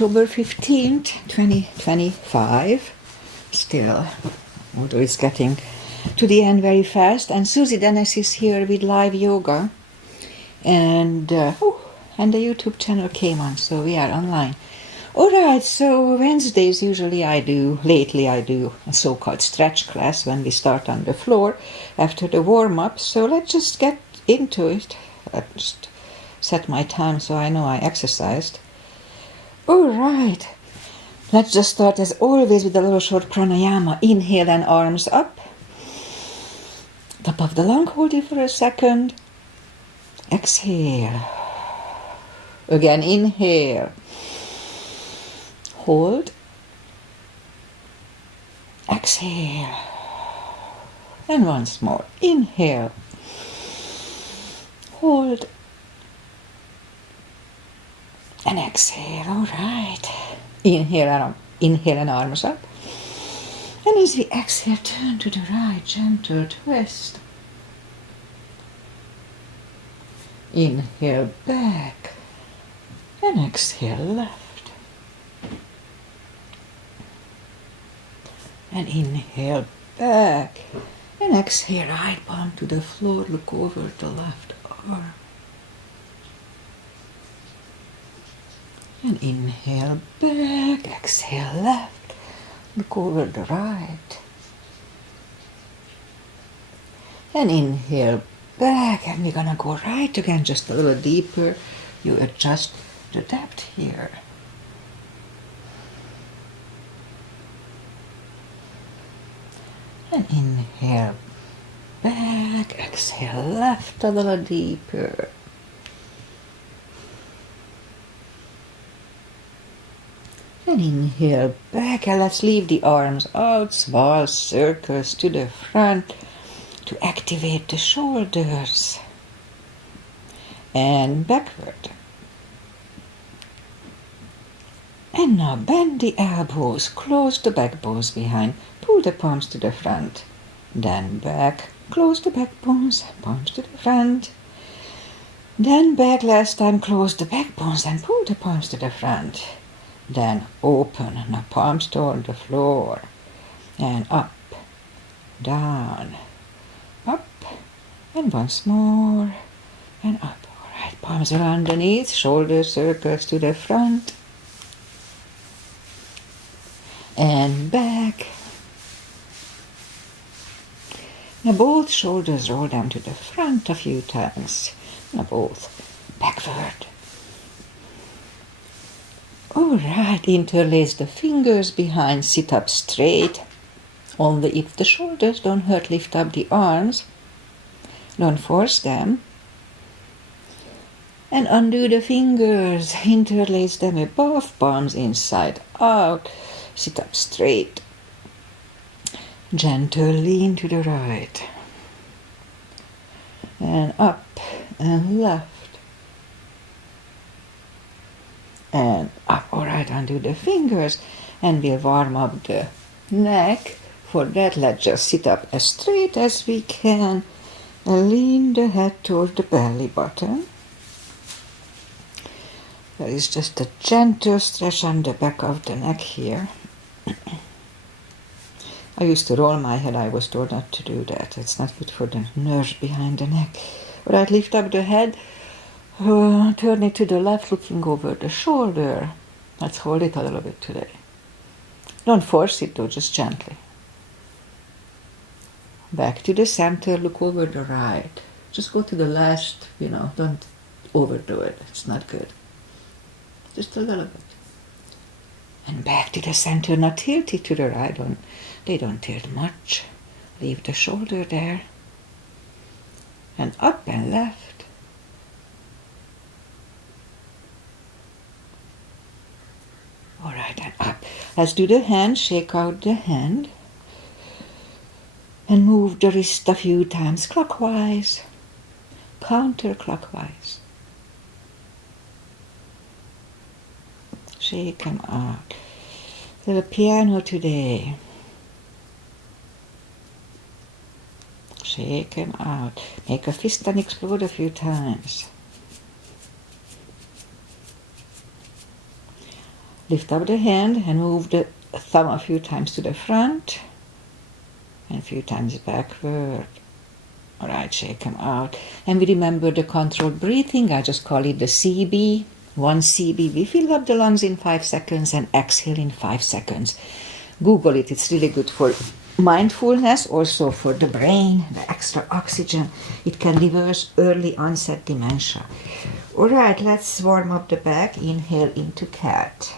October 15th, 2025. Still, although it's getting to the end very fast. And Susie Dennis is here with live yoga. And the YouTube channel came on, so we are online. Alright, so Wednesdays lately I do a so-called stretch class when we start on the floor after the warm-up. So let's just get into it. Let's just set my time so I know I exercised. Alright, let's just start as always with a little short pranayama. Inhale and arms up. Top of the lung, hold it for a second. Exhale. Again, inhale. Hold. Exhale. And once more. Inhale. Hold. And exhale. All right. Inhale and arms up. And as we exhale, turn to the right, gentle twist. Inhale back. And exhale left. And inhale back. And exhale, right palm to the floor, look over the left arm. And inhale back, exhale left, look over the right. And inhale back, and we're gonna go right again, just a little deeper. You adjust the depth here. And inhale back, exhale left a little deeper. And inhale back, and let's leave the arms out, small circles to the front to activate the shoulders. And backward. And now bend the elbows, close the back bones behind, pull the palms to the front. Then back, close the back bones, palms to the front. Then back last time, close the back bones and pull the palms to the front. Then open, now palms toward the floor. And up, down, up, and once more, and up. All right, palms are underneath, shoulder circles to the front. And back. Now both shoulders roll down to the front a few times. Now both backward. Alright, interlace the fingers behind, sit up straight. Only if the shoulders don't hurt, lift up the arms. Don't force them. And undo the fingers, interlace them above, palms inside out. Sit up straight. Gentle lean to the right. And up and left. And up. Alright, undo the fingers. And we'll warm up the neck. For that, let's just sit up as straight as we can. And lean the head toward the belly button. There is just a gentle stretch on the back of the neck here. I used to roll my head. I was told not to do that. It's not good for the nerves behind the neck. But I'd lift up the head, turn it to the left, looking over the shoulder. Let's hold it a little bit today. Don't force it though, just gently. Back to the center, look over the right. Just go to the left, don't overdo it. It's not good. Just a little bit. And back to the center, not tilt it to the right. They don't tilt much. Leave the shoulder there. And up and left. All right, and up. Let's do the hand, shake out the hand. And move the wrist a few times clockwise, counterclockwise. Shake them out. Little piano today. Shake them out. Make a fist and explode a few times. Lift up the hand and move the thumb a few times to the front and a few times backward. All right, shake them out. And we remember the controlled breathing. I just call it the CB. 1 CB. We fill up the lungs in 5 seconds and exhale in 5 seconds. Google it. It's really good for mindfulness, also for the brain, the extra oxygen. It can reverse early onset dementia. All right, let's warm up the back. Inhale into cat.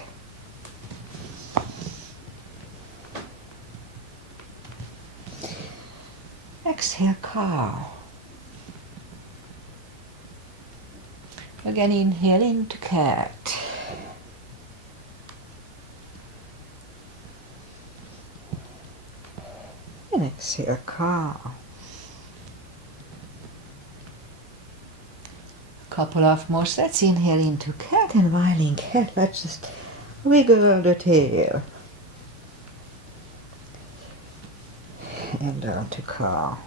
Exhale, cow. Again, inhale into cat. And exhale, cow. Couple of more sets. Inhale into cat, and while in cat, let's just wiggle the tail. And down to cow.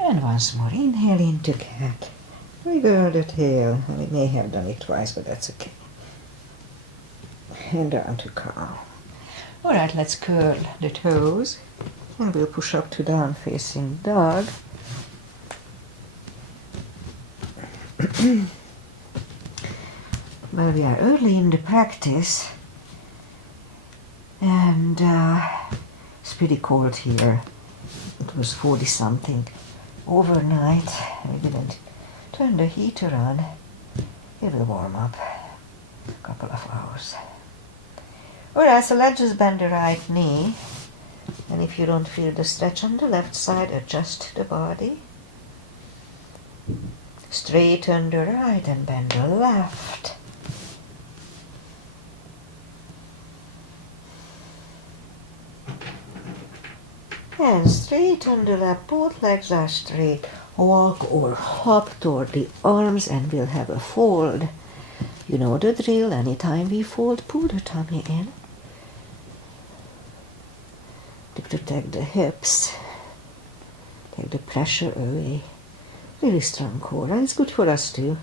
And once more, inhale into cat. Wiggle the tail. We may have done it twice, but that's okay. And down to cow. All right, let's curl the toes. And we'll push up to down facing dog. Well, we are early in the practice. And it's pretty cold here. It was 40 something overnight. We didn't turn the heater on. It will warm up a couple of hours. Alright, so let's just bend the right knee. And if you don't feel the stretch on the left side, adjust the body. Straighten the right and bend the left. And straighten the left, both legs are straight. Walk or hop toward the arms and we'll have a fold. You know the drill. Anytime we fold, pull the tummy in. To protect the hips. Take the pressure away. Really strong core. And it's good for us too.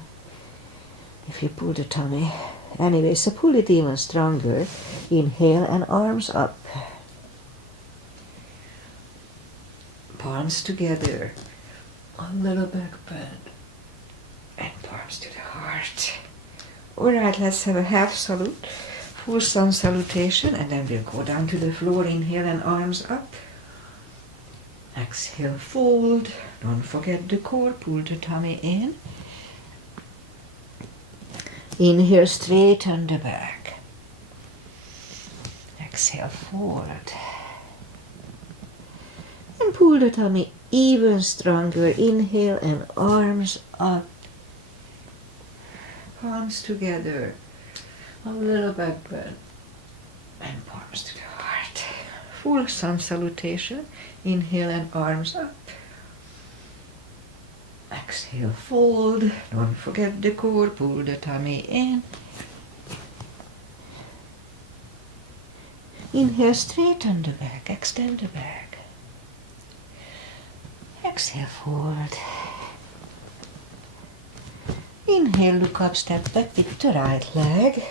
If you pull the tummy. Anyway, so pull it even stronger. Inhale and arms up. Palms together, a little back bend, and palms to the heart. Alright, let's have a half salute, full sun salutation, and then we'll go down to the floor. Inhale and arms up. Exhale, fold. Don't forget the core, pull the tummy in. Inhale, straighten the back. Exhale, forward. And pull the tummy even stronger. Inhale and arms up. Palms together. A little back bend. And palms to the heart. Full sun salutation. Inhale and arms up. Exhale, fold. Don't forget the core. Pull the tummy in. Inhale, straighten the back. Extend the back. Exhale, forward. Inhale, look up, step back with the right leg.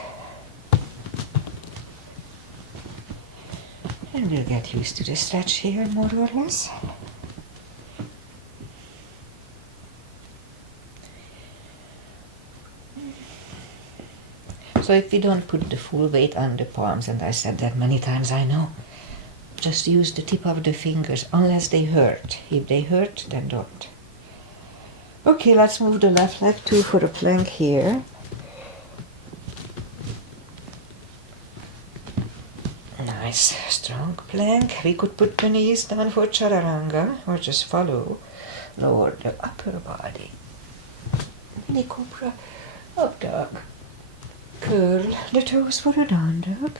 And we'll get used to the stretch here, more or less. So if we don't put the full weight on the palms, and I said that many times, I know, just use the tip of the fingers, unless they hurt. If they hurt, then don't. Okay, let's move the left leg too for a plank here. Nice, strong plank. We could put the knees down for chaturanga, or just follow. Lower the upper body. Mini cobra, up dog. Curl the toes for a down dog.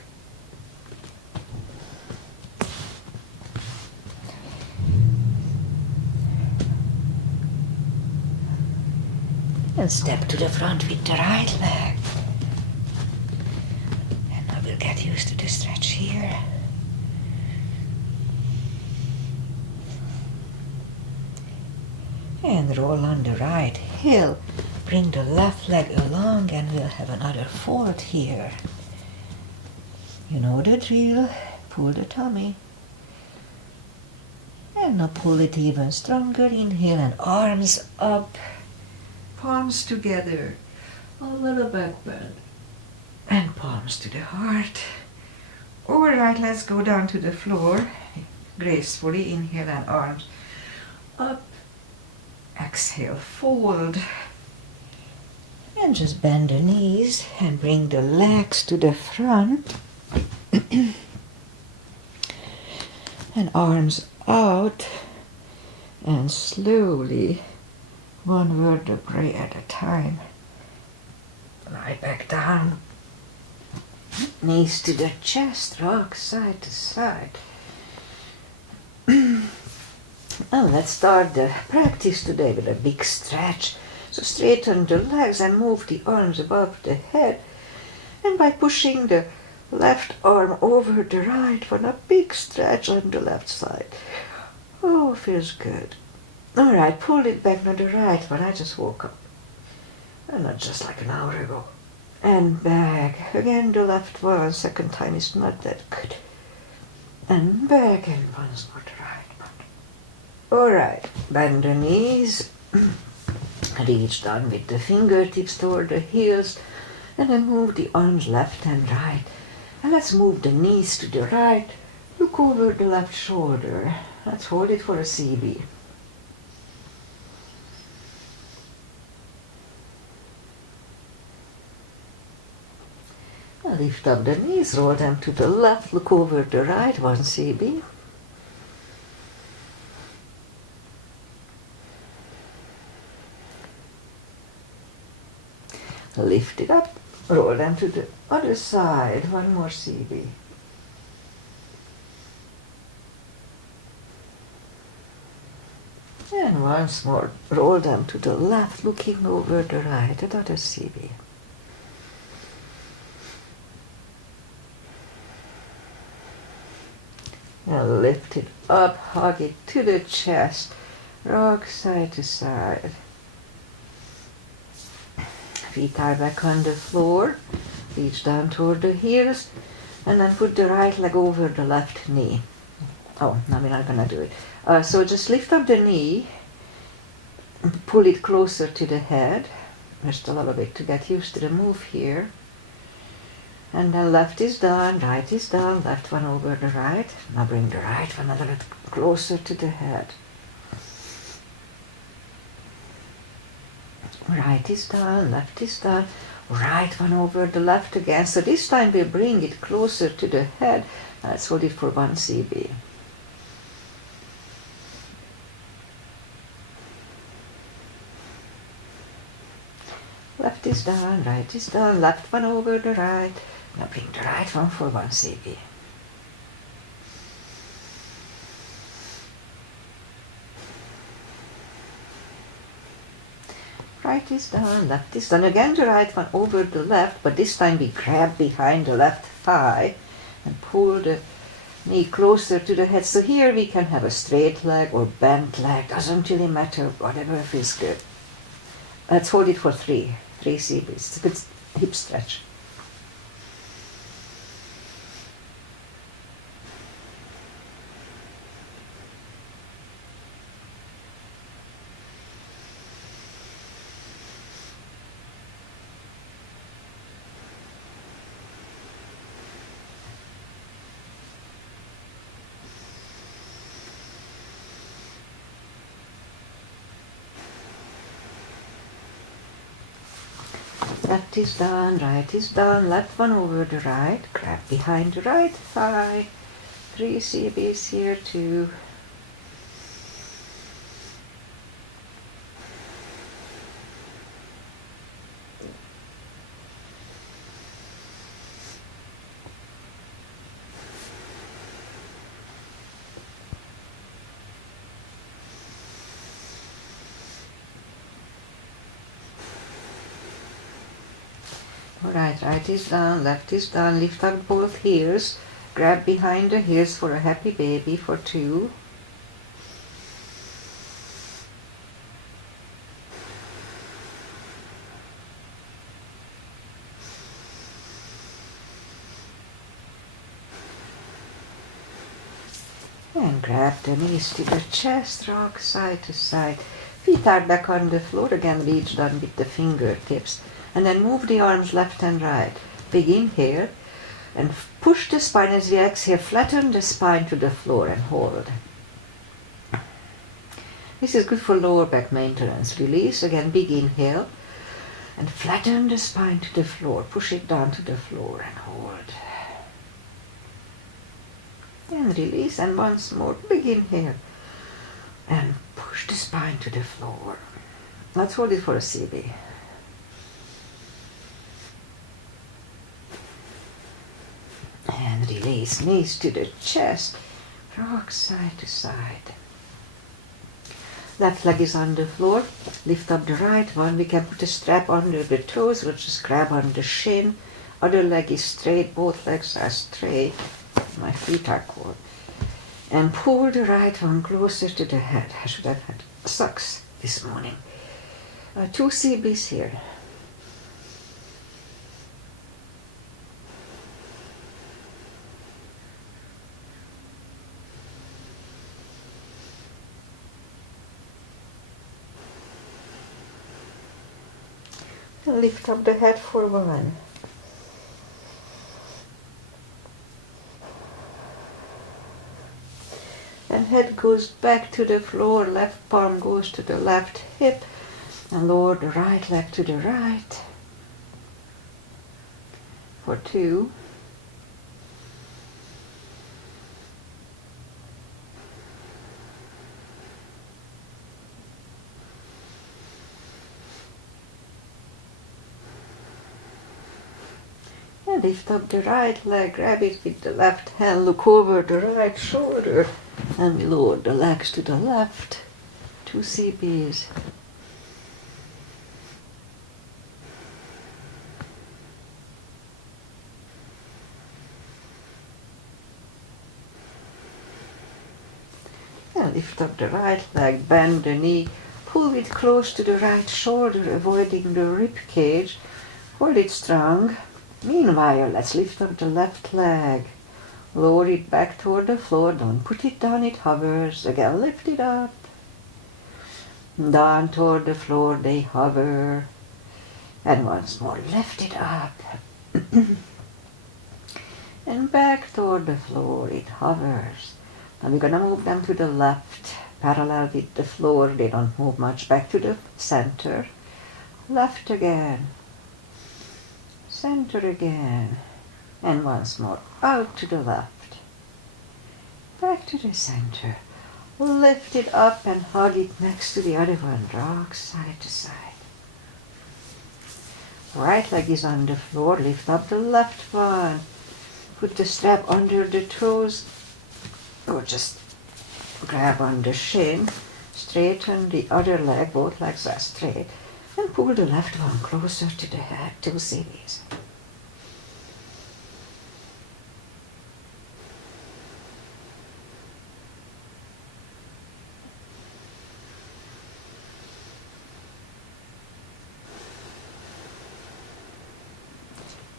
And step to the front with the right leg. And now we'll get used to the stretch here. And roll on the right heel. bring the left leg along and we'll have another fold here. You know the drill. Pull the tummy. And now pull it even stronger. Inhale and arms up. Palms together. A little back bend. And palms to the heart. Alright, let's go down to the floor. Gracefully inhale and arms up. Exhale, fold. And just bend the knees and bring the legs to the front. And arms out. And slowly, one vertebrae at a time. Right back down. Knees to the chest, rock side to side. Now let's start the practice today with a big stretch. So straighten the legs and move the arms above the head. And by pushing the left arm over the right one, a big stretch on the left side. Oh, feels good. Alright, pull it back on the right one. I just woke up. And not just like an hour ago. And back. Again the left one. Second time is not that good. And back and once more the right one. Alright, bend the knees. Reach down with the fingertips toward the heels. And then move the arms left and right. And let's move the knees to the right. Look over the left shoulder. Let's hold it for a CB. Now lift up the knees, roll them to the left, look over the right, one CB. Lift it up, roll them to the other side, one more CB. And once more, roll them to the left, looking over the right, another CB. And lift it up, hug it to the chest, rock side to side. Feet are back on the floor, reach down toward the heels, and then put the right leg over the left knee. Oh, no, we're not gonna do it. So just lift up the knee, pull it closer to the head, just a little bit to get used to the move here. And then left is down, right is down, left one over the right. Now bring the right one a little closer to the head. Right is down, left is down, right one over the left again. So this time we bring it closer to the head. Let's hold it for one CB. Left is down, right is down, left one over the right. Now bring the right one for one CB. Right is down, left is down. Again the right one over the left, but this time we grab behind the left thigh and pull the knee closer to the head. So here we can have a straight leg or bent leg, doesn't really matter, whatever feels good. Let's hold it for three CBs. It's a good hip stretch. Left is down, right is down, left one over the right, grab behind the right thigh, 3 CBs here, 2. Alright, right is down, left is down, lift up both heels, grab behind the heels for a happy baby for 2. And grab the knees to the chest, rock side to side. Feet are back on the floor, again reach down with the fingertips. And then move the arms left and right. Big inhale. And push the spine as we exhale. Flatten the spine to the floor and hold. This is good for lower back maintenance. Release, again big inhale. And flatten the spine to the floor. Push it down to the floor and hold. And release, and once more, big inhale. And push the spine to the floor. Let's hold it for a CB. And release, knees to the chest. Rock side to side. Left leg is on the floor. Lift up the right one. We can put a strap under the toes or just grab on the shin. Other leg is straight. Both legs are straight. My feet are cold. And pull the right one closer to the head. I should have had socks this morning. 2 CBs here. And lift up the head for 1. And head goes back to the floor, left palm goes to the left hip, and lower the right leg to the right. For 2. And lift up the right leg, grab it with the left hand, look over the right shoulder, and we lower the legs to the left. 2 CBs. And lift up the right leg, bend the knee, pull it close to the right shoulder, avoiding the rib cage. Hold it strong. Meanwhile, let's lift up the left leg. Lower it back toward the floor. Don't put it down, it hovers. Again, lift it up. Down toward the floor, they hover. And once more, lift it up. And back toward the floor, it hovers. Now we're going to move them to the left, parallel with the floor. They don't move much. Back to the center. Left again. Center again. And once more, out to the left. Back to the center. Lift it up and hug it next to the other one. Rock side to side. Right leg is on the floor. Lift up the left one. Put the strap under the toes. Or just grab on the shin. Straighten the other leg. Both legs are straight. And pull the left one closer to the head. 2 CBs.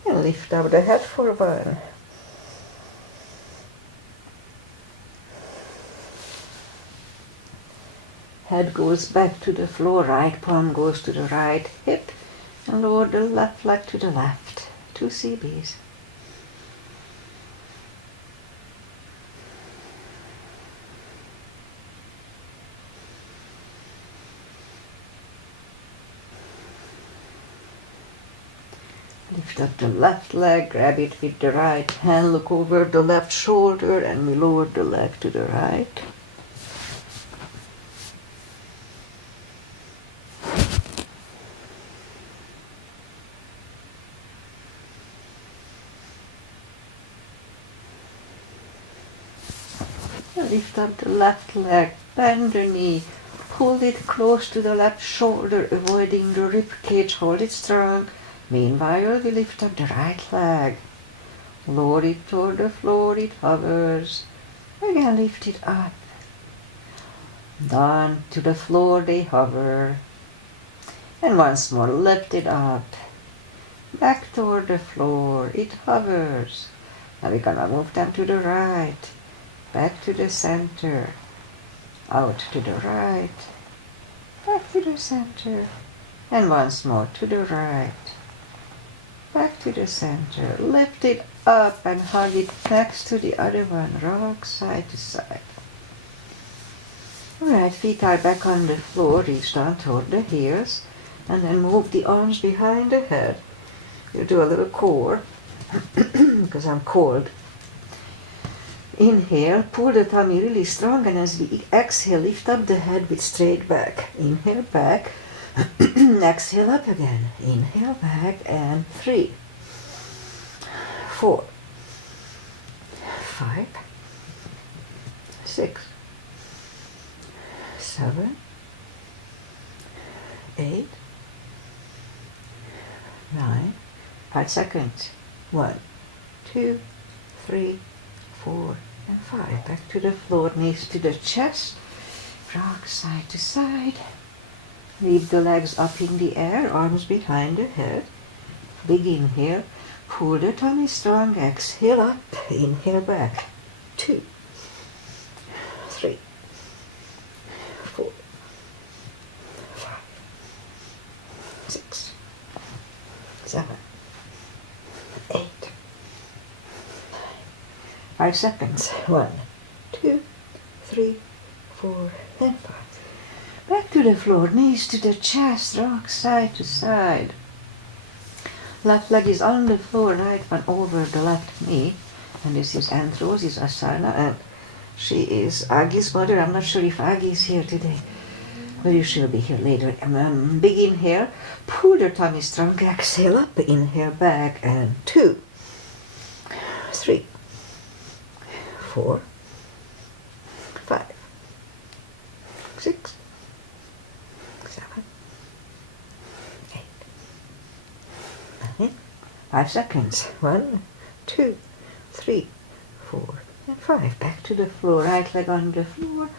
And lift up the head for 1. Head goes back to the floor, right palm goes to the right hip, and lower the left leg to the left. 2 CBs. Lift up the left leg, grab it with the right hand, look over the left shoulder, and we lower the leg to the right. Lift up the left leg, bend the knee, pull it close to the left shoulder, avoiding the rib cage, hold it strong. Meanwhile, we lift up the right leg, lower it toward the floor, it hovers. Again, lift it up. Down to the floor, they hover. And once more, lift it up. Back toward the floor, it hovers. Now we're gonna move them to the right. back to the center, out to the right, back to the center, and once more to the right, back to the center. Lift it up and hug it next to the other one, rock side to side. Alright, feet are back on the floor, reach down toward the heels, and then move the arms behind the head. You do a little core, because I'm cold. Inhale, pull the tummy really strong, and as we exhale, lift up the head with straight back. Inhale back, exhale up again. Inhale back, and 3, 4, 5, 6, 7, 8, 9, 5 seconds. 1, 2, 3, 4, and 5. Back to the floor, knees to the chest, rock side to side. Leave the legs up in the air, arms behind the head. Big inhale, pull the tummy strong, exhale up, inhale back. 2, 3, 4, 5, 6, 7, 8, 9. 5 seconds. 1, 2, 3, 4, and 5. Back to the floor, knees to the chest, rock side to side. Left leg is on the floor, right one over the left knee. And this is Aunt Rosie's asana, and she is Agi's mother. I'm not sure if Agi is here today. Maybe she'll be here later. Big inhale, pull your tummy strong, exhale up, inhale back, and 2, 3, 4, 5, 6, 7, 8, 9. 5 seconds. 1, 2, 3, 4, and 5. Back to the floor. Right leg on the floor.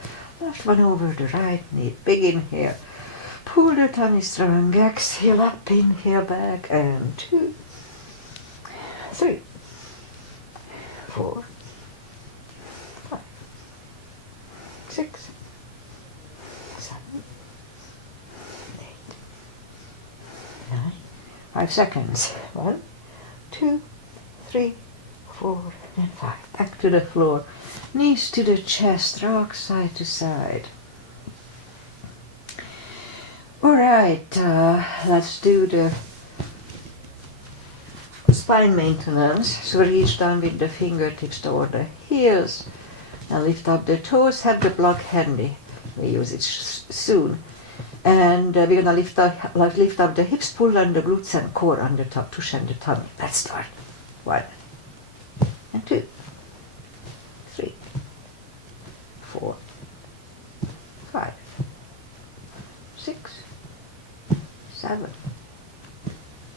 Left one over the right knee. Big inhale. Pull the tummy strong. Exhale up. Inhale back. And 2, 3, 4, 5, 6, 7, 8, 9. 5 seconds. 1, 2, 3, 4, and 5. Back to the floor. Knees to the chest, rock side to side. Alright, let's do the spine maintenance. So reach down with the fingertips toward the heels and lift up the toes. Have the block handy. We use it soon. And we're going to lift up the hips, pull on the glutes and core on the top, push on the tummy. Let's start. 1, and 2, 3, 4, 5, 6, 7,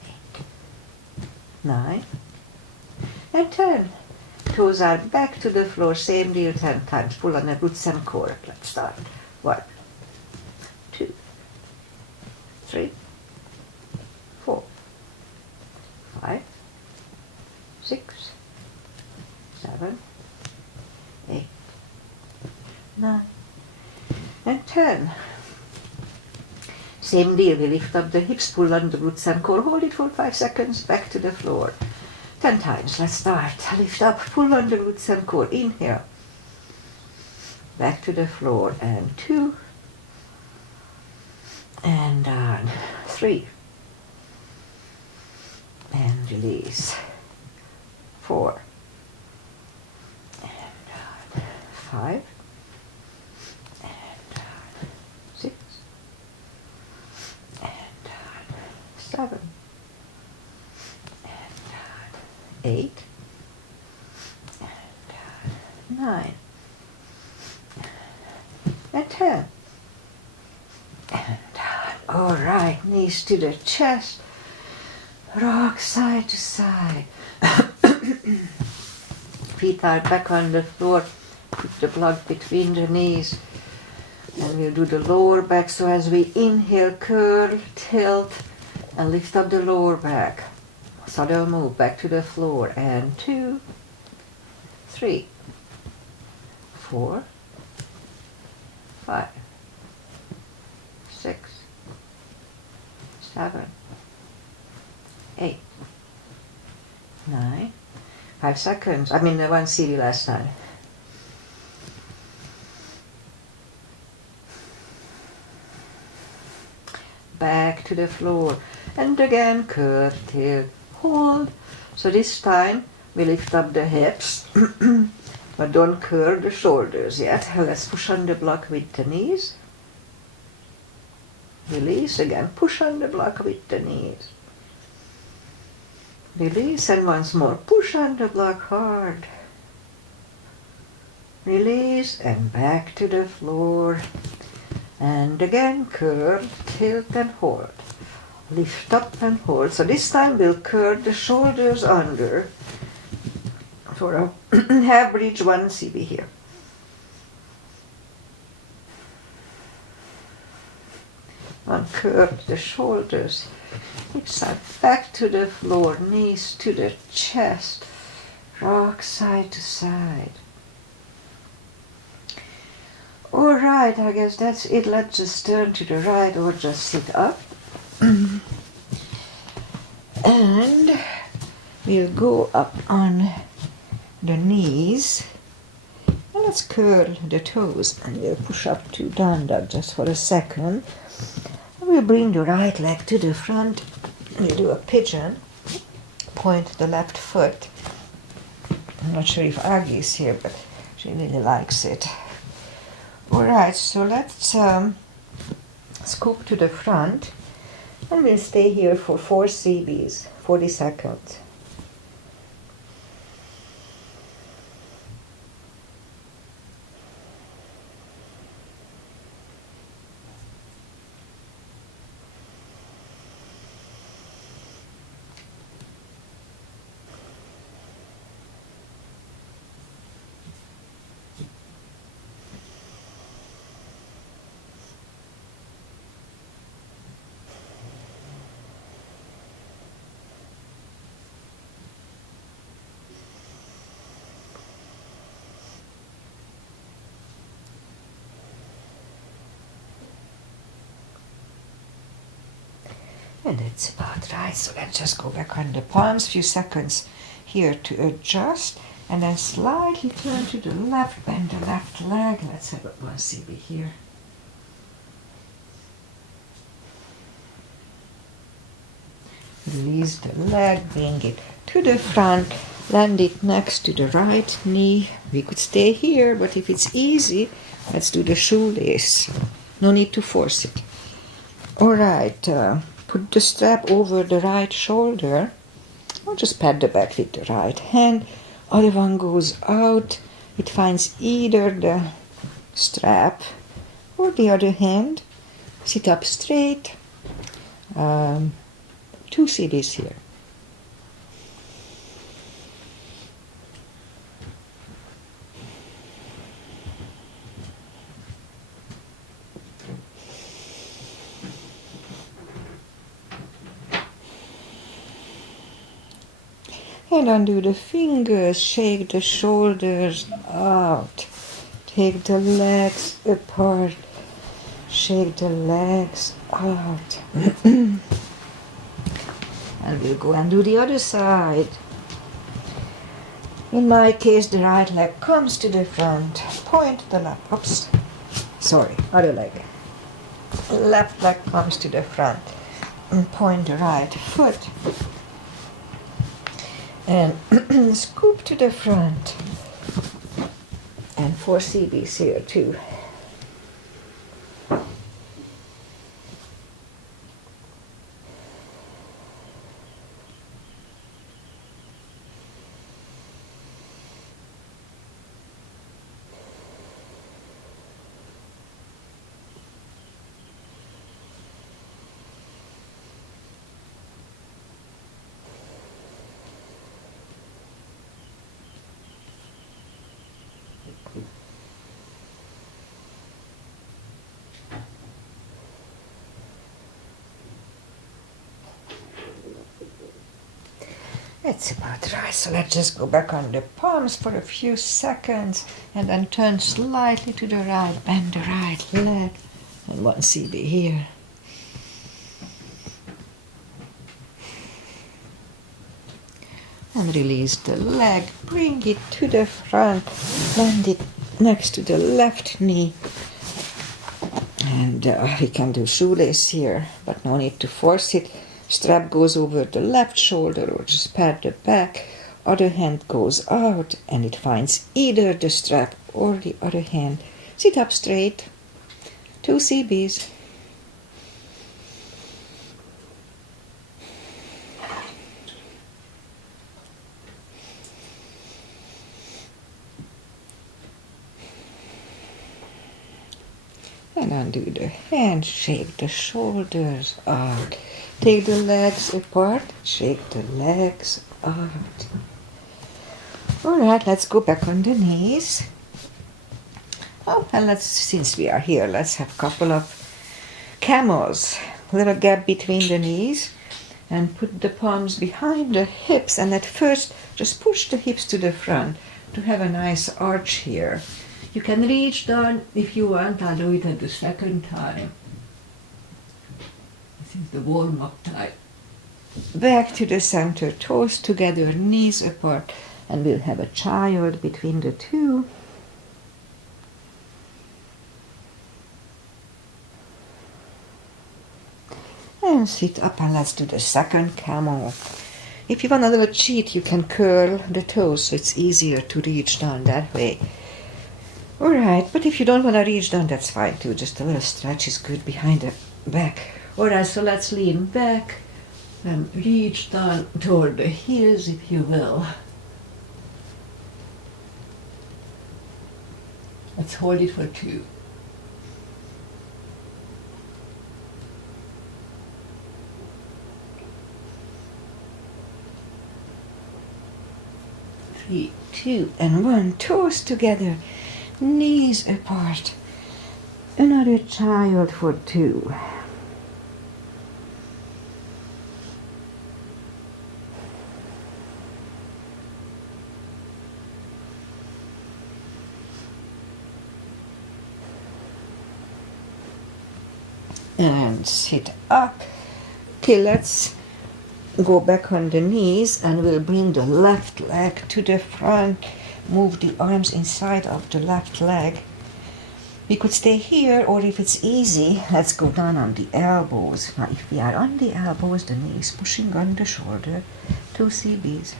8, 9, and 10. Toes are back to the floor, same deal 10 times. Pull on the glutes and core. Let's start. 1, 2, 3, 4, 5, 6, 7, 8, 9, and 10. Same deal, we lift up the hips, pull on the glutes and core, hold it for 5 seconds, back to the floor. 10 times, let's start. Lift up, pull on the glutes and core, inhale. Back to the floor, and 2, and down, 3, and release, 4, and down, 5, and down, 6, and down, 7, and down, 8, and down, 9, and 10, and down. All right, knees to the chest, rock side to side. Feet are back on the floor. Put the block between the knees. And we'll do the lower back. So as we inhale, curl, tilt, and lift up the lower back. Subtle move back to the floor. And 2, 3, 4, 5, 6, 7, 8, 9, 5 seconds. I mean, 1 CD last time. Back to the floor. And again, curl, tilt, hold. So this time we lift up the hips, but don't curl the shoulders yet. Let's push on the block with the knees. Release again, push on the block with the knees. Release, and once more, push on the block hard. Release, and back to the floor. And again, curl, tilt, and hold. Lift up and hold. So this time we'll curl the shoulders under for a half bridge 1 CB here. Uncurve the shoulders. Side back to the floor, knees to the chest. Rock side to side. Alright, I guess that's it. Let's just turn to the right or just sit up. And we'll go up on the knees. And let's curl the toes and we'll push up to down dog just for a second. We'll bring the right leg to the front. We'll do a pigeon. Point the left foot. I'm not sure if Aggie is here, but she really likes it. Alright, so let's scoop to the front. And we'll stay here for 4 CBs, 40 seconds. And it's about right, so let's just go back on the palms, few seconds here to adjust, and then slightly turn to the left, bend the left leg. Let's have a 1 CB here. Release the leg, bring it to the front, land it next to the right knee. We could stay here, but if it's easy, let's do the shoelace. No need to force it. Alright, put the strap over the right shoulder, or just pat the back with the right hand. Other one goes out. It finds either the strap or the other hand. Sit up straight. 2 CBs here. And undo the fingers, shake the shoulders out. Take the legs apart, shake the legs out. And we'll go and do the other side. In my case, the right leg comes to the front. Point the left, oops, sorry, other leg. Left leg comes to the front. And point the right foot. And scoop to the front. And 4 CBs here too. It's about right. So let's just go back on the palms for a few seconds and then turn slightly to the right, bend the right leg, and 1 CB here. And release the leg, bring it to the front, land it next to the left knee. And we can do shoelace here, but no need to force it. Strap goes over the left shoulder or just pat the back. Other hand goes out and it finds either the strap or the other hand. Sit up straight. 2 CBs. And undo the hand, shake the shoulders out. Take the legs apart, shake the legs out. Alright, let's go back on the knees. Oh, and since we are here, let's have a couple of camels. Little gap between the knees. And put the palms behind the hips. And at first, just push the hips to the front to have a nice arch here. You can reach down if you want. I'll do it at the second time. This is the warm-up time. Back to the center, toes together, knees apart, and we'll have a child between the two. And sit up and let's do the second camel. If you want a little cheat, you can curl the toes so it's easier to reach down that way. Alright, but if you don't want to reach down, that's fine too. Just a little stretch is good behind the back. Alright, so let's lean back and reach down toward the heels, if you will. Let's hold it for 2. Three, 2, and 1. Toes together. Knees apart. Another child for 2. And sit up. Okay, let's go back on the knees and we'll bring the left leg to the front. Move the arms inside of the left leg. We could stay here, or if it's easy, let's go down on the elbows. Now, if we are on the elbows, the knee is pushing on the shoulder. 2 CBs.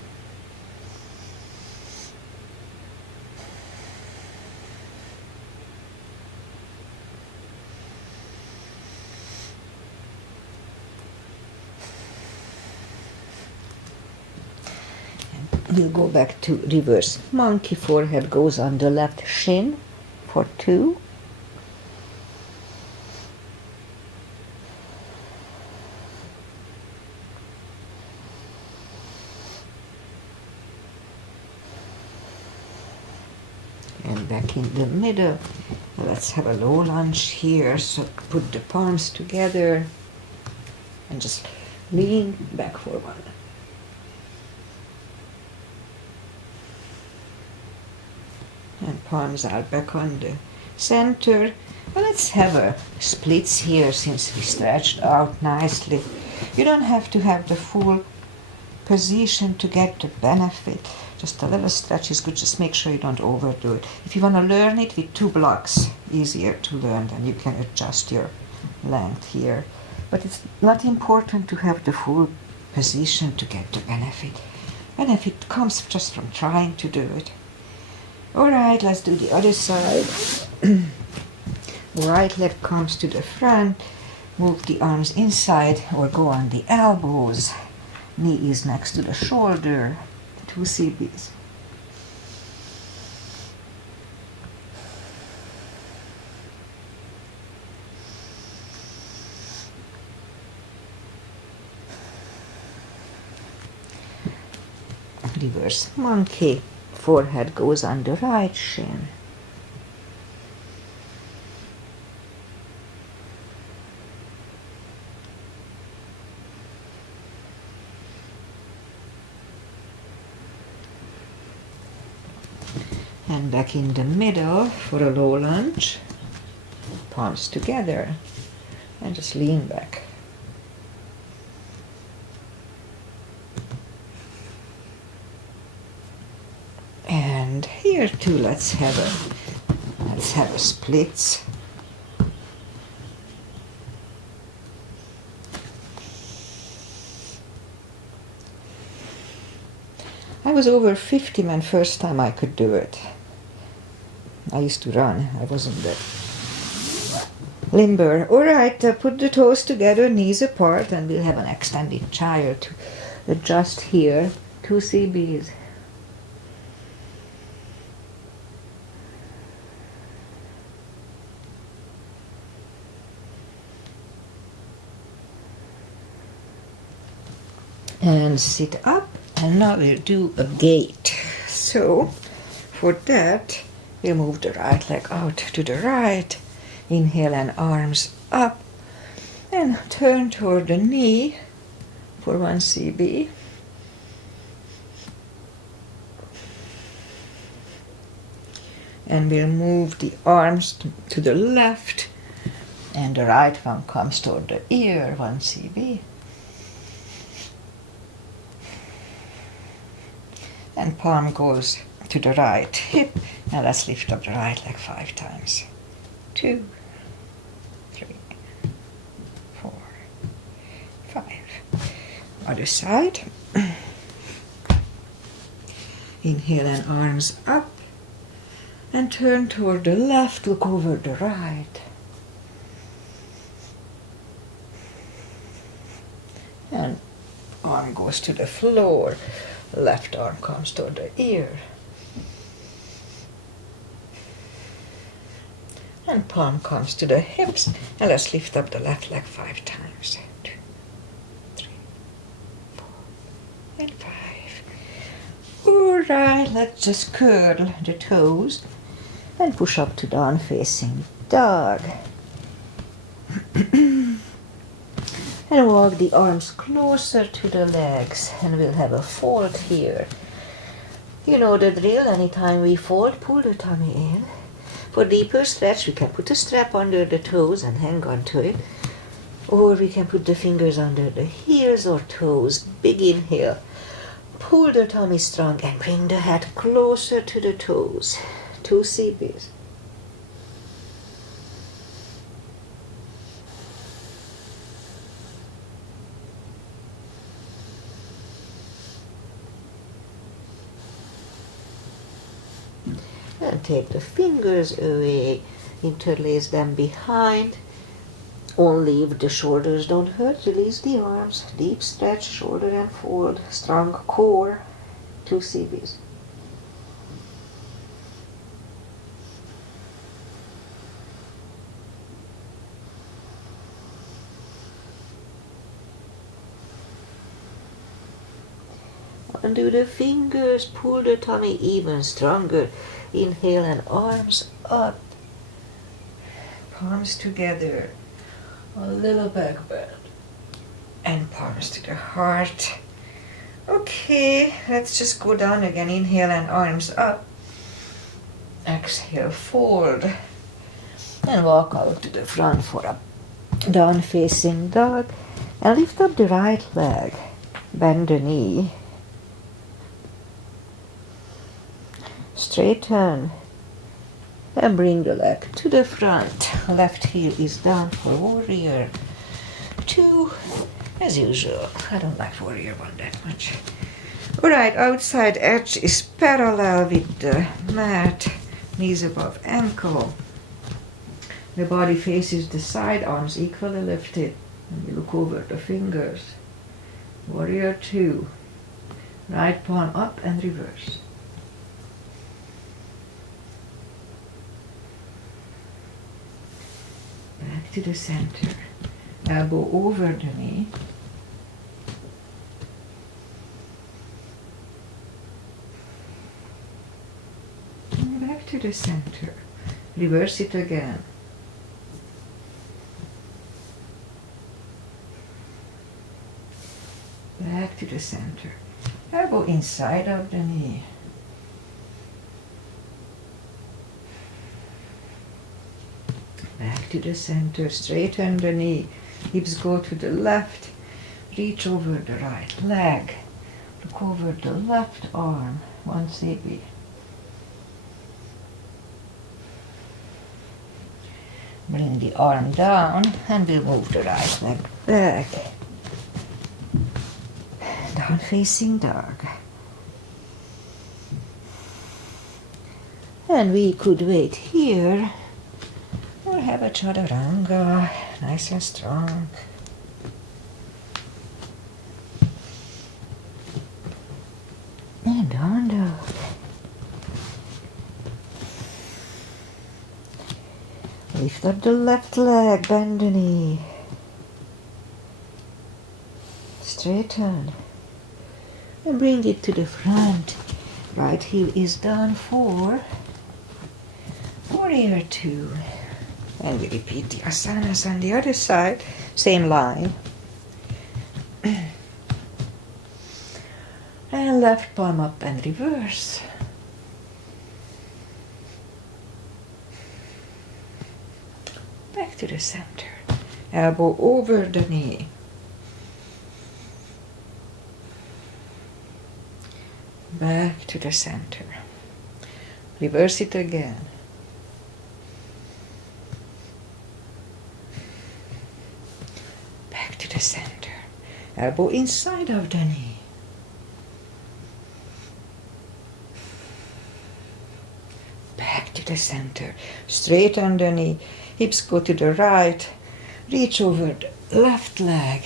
We'll go back to reverse monkey. Forehead goes on the left shin for 2. And back in the middle. Let's have a low lunge here. So put the palms together and just lean back for 1. And palms are back on the center. Well, let's have a splits here since we stretched out nicely. You don't have to have the full position to get the benefit. Just a little stretch is good. Just make sure you don't overdo it. If you want to learn it with 2 blocks, easier to learn, then you can adjust your length here. But it's not important to have the full position to get the benefit. Benefit comes just from trying to do it. Alright, let's do the other side. Right leg comes to the front. Move the arms inside or go on the elbows. Knee is next to the shoulder. 2 CBs. Reverse monkey. Forehead goes on the right shin. And back in the middle for a low lunge. Palms together. And just lean back. And here too, let's have a splits. I was over 50 when first time I could do it. I used to run. I wasn't that limber. All right, put the toes together, knees apart, and we'll have an extended child to adjust here. 2 CBs. And sit up, and now we'll do a gait. So for that we'll move the right leg out to the right, inhale and arms up, and turn toward the knee for 1 CB. And we'll move the arms to the left, and the right one comes toward the ear, 1 CB. And palm goes to the right hip. Now let's lift up the right leg 5 times. 2, 3, 4, 5. Other side. Inhale and arms up. And turn toward the left, look over the right. And arm goes to the floor. Left arm comes toward the ear. And palm comes to the hips. And let's lift up the left leg 5 times. 2, 3, 4, and 5. All right, let's just curl the toes and push up to down facing dog. And walk the arms closer to the legs, and we'll have a fold here. You know the drill, anytime we fold, pull the tummy in. For deeper stretch, we can put a strap under the toes and hang on to it. Or we can put the fingers under the heels or toes. Big inhale. Pull the tummy strong and bring the head closer to the toes. 2 CBs. And take the fingers away, interlace them behind. Only if the shoulders don't hurt, release the arms. Deep stretch, shoulder and fold. Strong core. 2 CBs. Undo the fingers, pull the tummy even stronger. Inhale and arms up. Palms together. A little back bend. And palms to the heart. Okay, let's just go down again. Inhale and arms up. Exhale, fold. And walk out to the front for a down facing dog. And lift up the right leg. Bend the knee. Straighten and bring the leg to the front. Left heel is down for warrior 2. As usual, I don't like warrior 1 that much. Alright, outside edge is parallel with the mat, knees above ankle. The body faces the side, arms equally lifted. And you look over the fingers. Warrior 2. Right palm up and reverse. Back to the center. Elbow over the knee. And back to the center. Reverse it again. Back to the center. Elbow inside of the knee. Back to the center, straighten the knee, hips go to the left, reach over the right leg, look over the left arm, 1 CB. Bring the arm down and we'll move the right leg back. Down facing dog. And we could wait here or have a chaturanga, nice and strong. And down dog. Lift up the left leg, bend the knee. Straighten. And bring it to the front. Right heel is down 4. Warrior 2. And we repeat the asanas on the other side. Same line. And left palm up and reverse. Back to the center. Elbow over the knee. Back to the center. Reverse it again. Back to the center. Elbow inside of the knee. Back to the center. Straighten the knee. Hips go to the right. Reach over the left leg.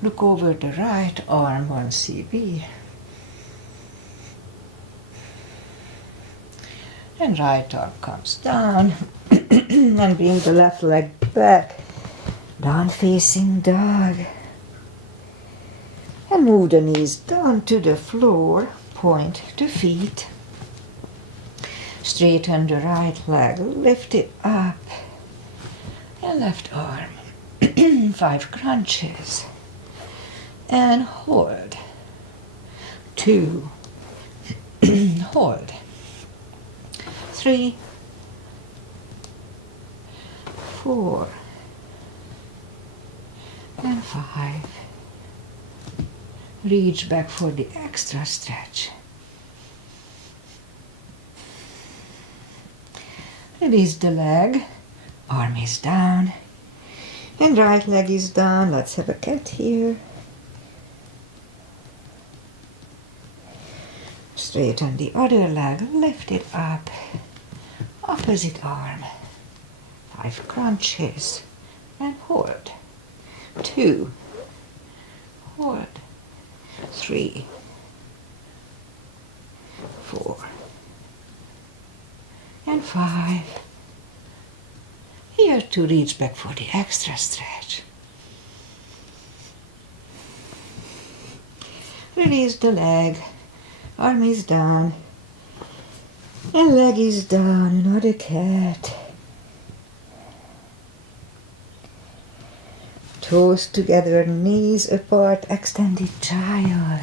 Look over the right arm, 1 CB. And right arm comes down. And bring the left leg back. Down facing dog. And move the knees down to the floor. Point the feet. Straighten the right leg. Lift it up. And left arm. 5 crunches. And hold. 2. Hold. 3. 4. And 5. Reach back for the extra stretch. Release the leg. Arm is down. And right leg is down. Let's have a cat here. Straighten the other leg. Lift it up. Opposite arm. 5 crunches. And hold. 2. Hold. 3. 4. And 5. Here to reach back for the extra stretch. Release the leg. Arm is down. And leg is down. Another cat. Toes together, knees apart, extended child.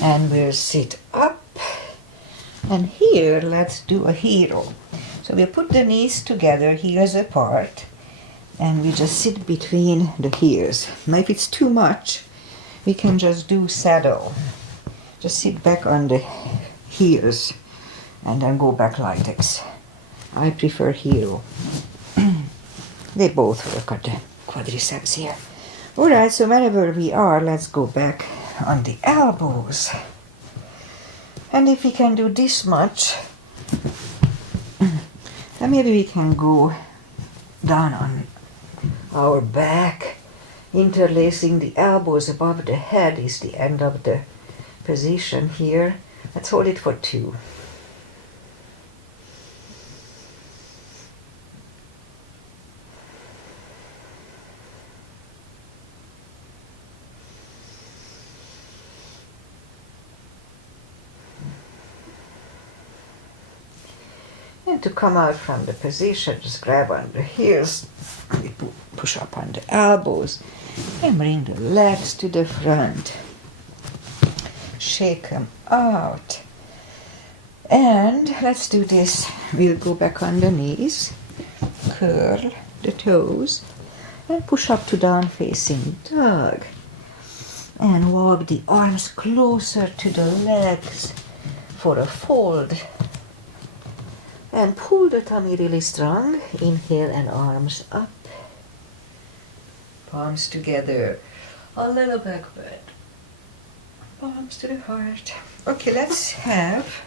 And we'll sit up. And here, let's do a hero. So we'll put the knees together, heels apart, and we just sit between the heels. Now if it's too much, we can just do saddle. Just sit back on the heels and then go back like this. I prefer hero. They both work at the quadriceps here. Alright, so wherever we are, let's go back on the elbows. And if we can do this much, then maybe we can go down on our back. Interlacing the elbows above the head is the end of the position here. Let's hold it for 2. And to come out from the position, just grab on the heels, push up on the elbows, And bring the legs to the front. Shake them out. And let's do this. We'll go back on the knees, curl the toes, and push up to down facing dog. And walk the arms closer to the legs for a fold. And pull the tummy really strong. Inhale and arms up. Palms together. A little backward. Palms to the heart. Okay, let's have...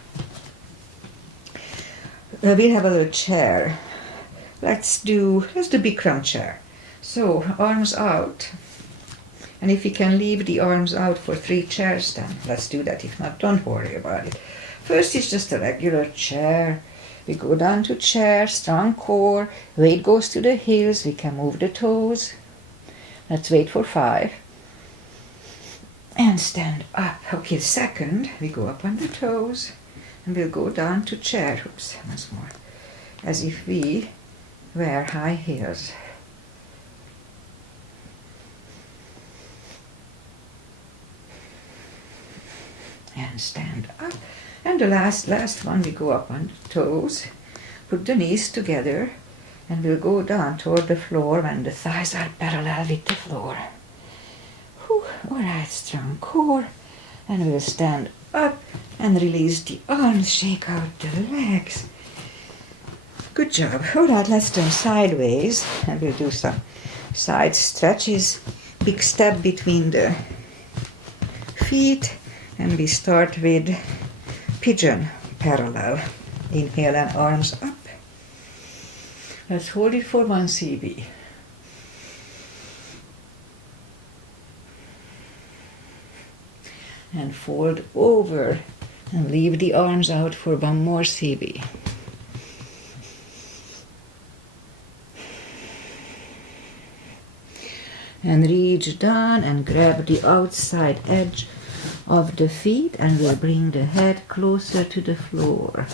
we'll have a little chair. Let's do Bikram chair. So, arms out. And if you can leave the arms out for 3 chairs, then let's do that. If not, don't worry about it. First is just a regular chair. We go down to chair, strong core. Weight goes to the heels. We can move the toes. Let's wait for 5. And stand up. Okay, second, we go up on the toes. And we'll go down to chair. Oops, once more. As if we wear high heels. And stand up. And the last one, we go up on the toes. Put the knees together. And we'll go down toward the floor when the thighs are parallel with the floor. Whew. All right, strong core. And we'll stand up and release the arms, shake out the legs. Good job. All right, let's turn sideways. And we'll do some side stretches. Big step between the feet. And we start with pigeon parallel. Inhale and arms up. Let's hold it for 1 CB. And fold over and leave the arms out for 1 more CB. And reach down and grab the outside edge of the feet and we'll bring the head closer to the floor.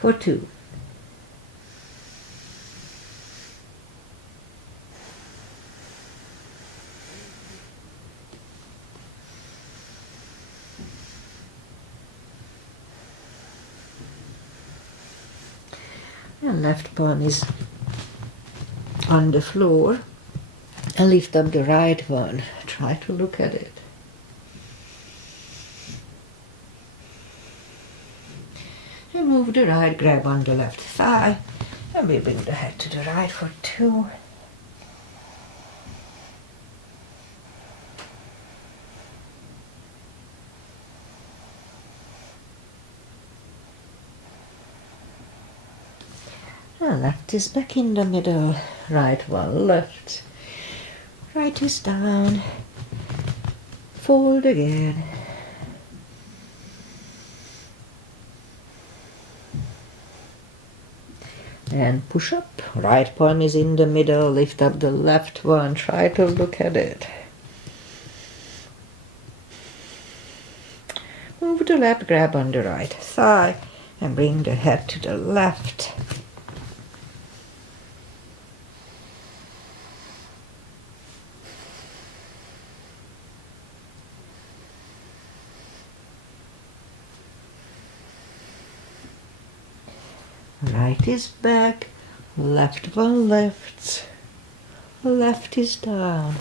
For 2. And left palm is on the floor. And lift up the right one. Try to look at it. And move the right, grab on the left thigh. And we bring the head to the right for 2. And left is back in the middle. Right one left. Right is down. Fold again. And push up. Right palm is in the middle. Lift up the left one. Try to look at it. Move the left, grab on the right thigh. And bring the head to the left. Right is back, left one left, left is down,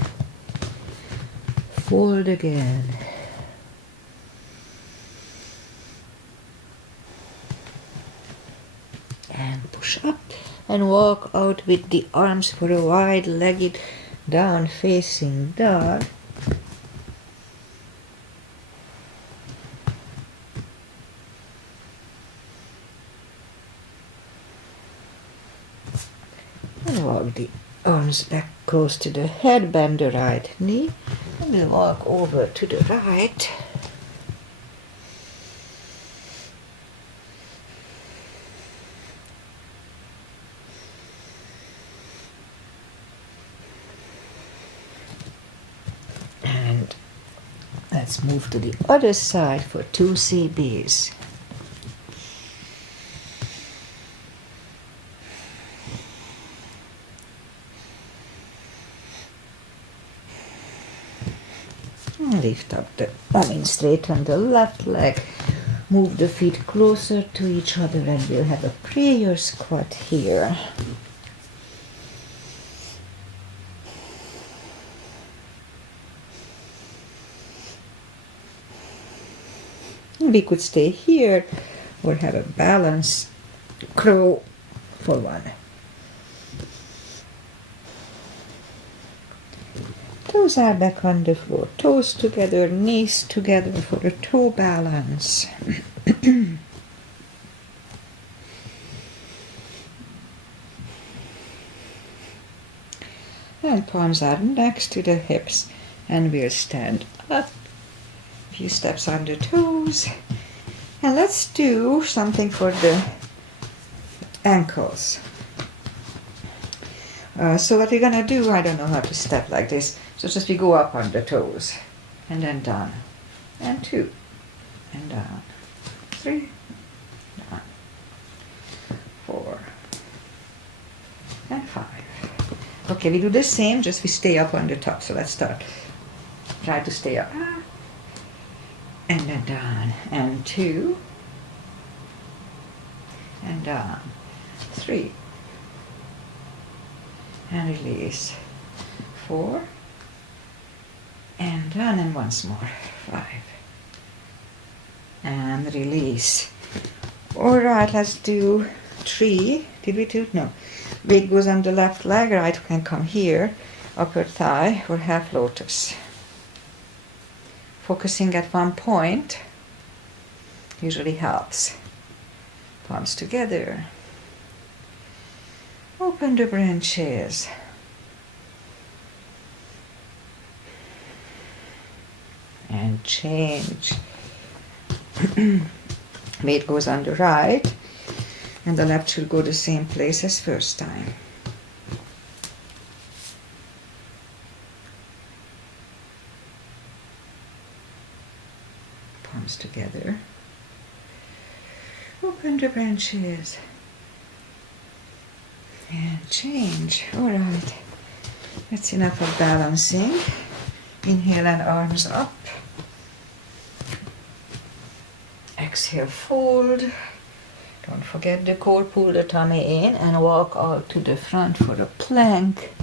fold again. And push up and walk out with the arms for a wide-legged down facing dog. And walk the arms back close to the head, bend the right knee, and we'll walk over to the right. And let's move to the other side for 2 CBs. And lift up straighten the left leg. Move the feet closer to each other and we'll have a prayer squat here. We could stay here or have a balance crow for one. Toes are back on the floor, toes together, knees together for a toe balance. And palms are next to the hips and we'll stand up. A few steps on the toes. And let's do something for the ankles. So what we're gonna do, I don't know how to step like this. So just we go up on the toes and then down and 2 and down, 3, down, 4 and 5. Okay, we do the same, just we stay up on the top. So let's start. Try to stay up and then down and 2 and down, 3 and release, 4 and down and once more, 5 and release. Alright, let's do 3. Did we do? No. Weight goes on the left leg, right can come here, upper thigh or half lotus. Focusing at one point usually helps. Palms together. Open the branches. And change. Weight goes on the right and the left should go the same place as first time. Palms together. Open the branches. And change. Alright. That's enough of balancing. Inhale and arms up. Exhale, fold. Don't forget the core, pull the tummy in and walk out to the front for a plank.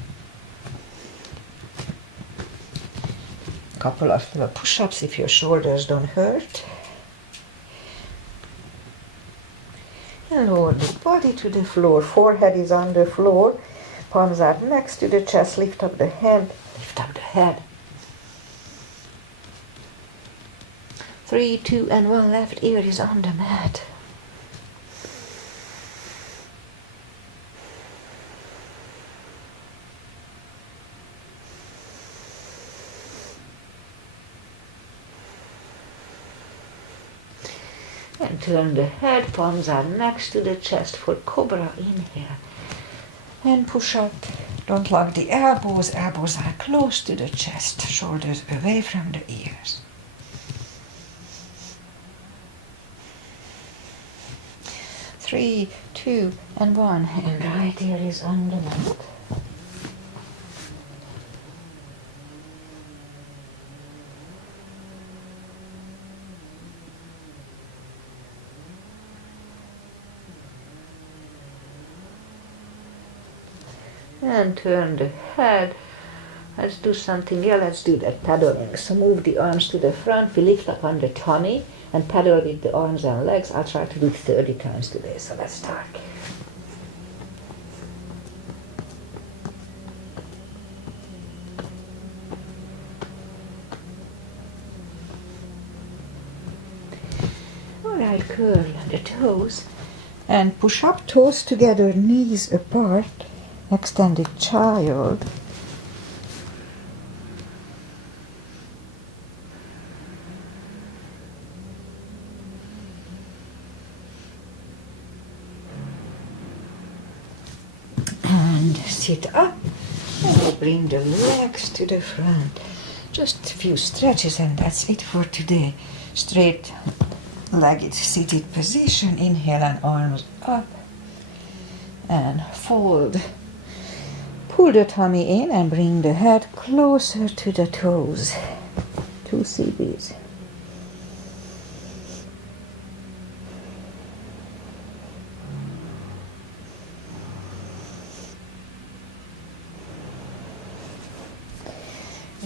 Couple of little push-ups if your shoulders don't hurt. And lower the body to the floor. Forehead is on the floor. Palms are next to the chest. Lift up the head. Lift up the head. 3, 2, and 1. Left ear is on the mat. And turn the head, palms are next to the chest for cobra. Inhale. And push up. Don't lock the elbows. Elbows are close to the chest. Shoulders away from the ears. 3, 2, and 1. And right ear is on the mat. And turn the head. Let's do something else. Let's do that paddling. So move the arms to the front. We lift up on the tummy and paddle with the arms and legs. I'll try to do it 30 times today. So let's start. Alright, curl the toes. And push up, toes together, knees apart. Extended child. And sit up and we'll bring the legs to the front. Just a few stretches and that's it for today. Straight legged seated position. Inhale and arms up and fold. Pull the tummy in and bring the head closer to the toes. 2 CBs.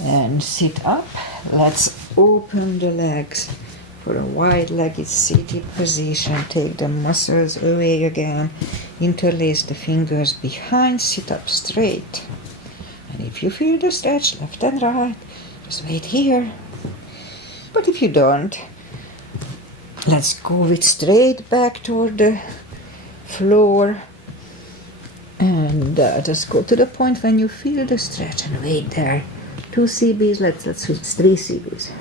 And sit up. Let's open the legs for a wide-legged seated position. Take the muscles away again. Interlace the fingers behind. Sit up straight. And if you feel the stretch left and right, just wait here. But if you don't, let's go with straight back toward the floor. And just go to the point when you feel the stretch and wait there. 2 CBs, let's switch 3 CBs.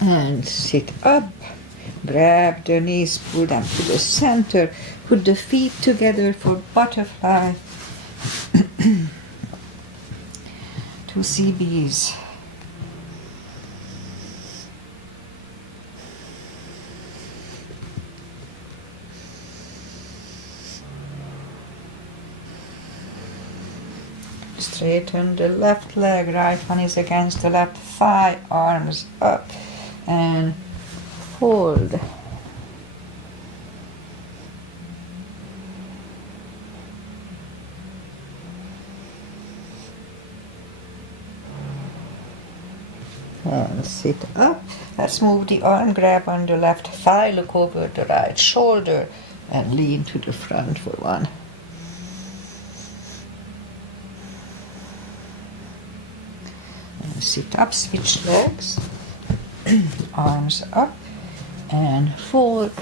And sit up. Grab the knees, pull them to the center. Put the feet together for butterfly. 2 CBs. Straighten the left leg, right one is against the left thigh, arms up, and hold. And sit up. Let's move the arm, grab on the left thigh, look over the right shoulder, and lean to the front for 1. And sit up, switch legs, arms up, and fold.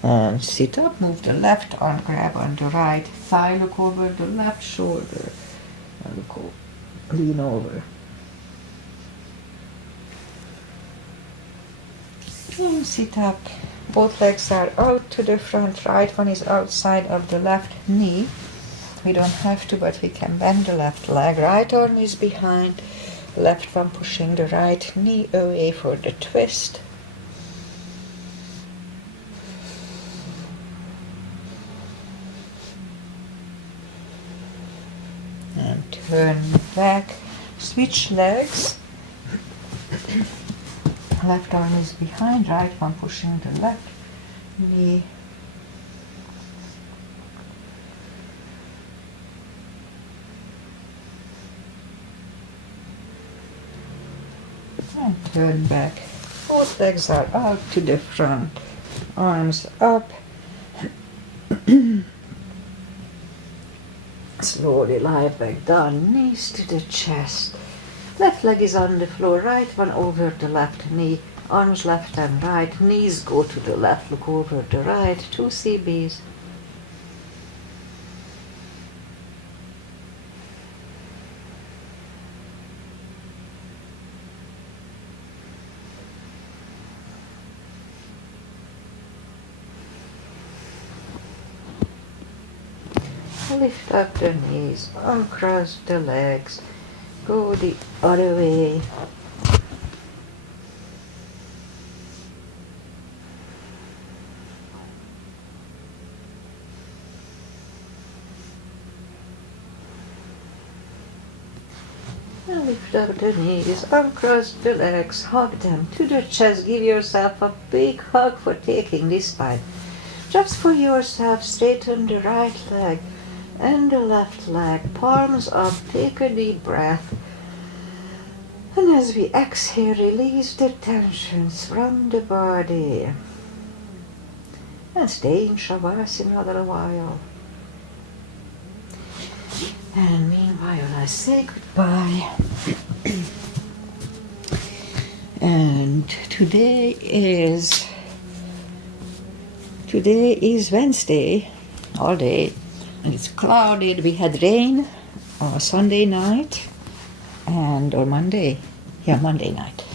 And sit up, move the left arm, grab on the right thigh, look over the left shoulder, and lean over. And sit up. Both legs are out to the front, right one is outside of the left knee. We don't have to, but we can bend the left leg. Right arm is behind, left one pushing the right knee away for the twist. And turn back, switch legs. Left arm is behind, right one pushing the left knee. And turn back. Both legs are out to the front, arms up. Slowly lie back down, knees to the chest. Left leg is on the floor, right one over the left knee, arms left and right, knees go to the left, look over the right, 2 CBs. Lift up the knees, uncross the legs, go the other way. And lift up the knees, uncross the legs, hug them to the chest, give yourself a big hug for taking this time. Just for yourself, straighten the right leg and the left leg, palms up, take a deep breath. And as we exhale, release the tensions from the body. And stay in Shavasana a little while. And meanwhile, I say goodbye. And today is Wednesday, all day. And it's clouded. We had rain on Sunday night or Monday. Yeah, Monday night.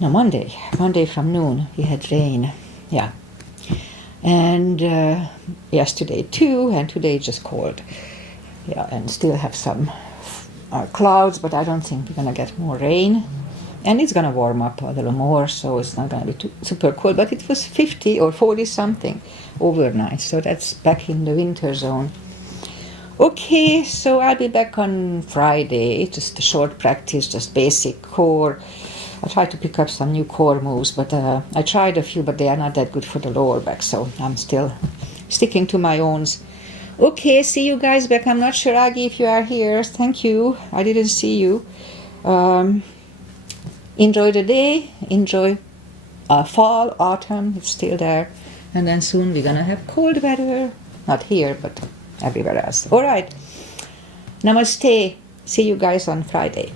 No, Monday from noon we had rain. Yeah. And yesterday too, and today just cold. Yeah, and still have some clouds, but I don't think we're gonna get more rain. And it's gonna warm up a little more, so it's not gonna be too super cold. But it was 50 or 40 something overnight, so that's back in the winter zone. Okay, so I'll be back on Friday. Just a short practice, just basic core. I tried to pick up some new core moves, but I tried a few, but they are not that good for the lower back, so I'm still sticking to my owns. Okay, see you guys back. I'm not sure, Aggie, if you are here. Thank you. I didn't see you. Enjoy the day. Enjoy fall, autumn. It's still there. And then soon we're going to have cold weather. Not here, but everywhere else. All right. Namaste. See you guys on Friday.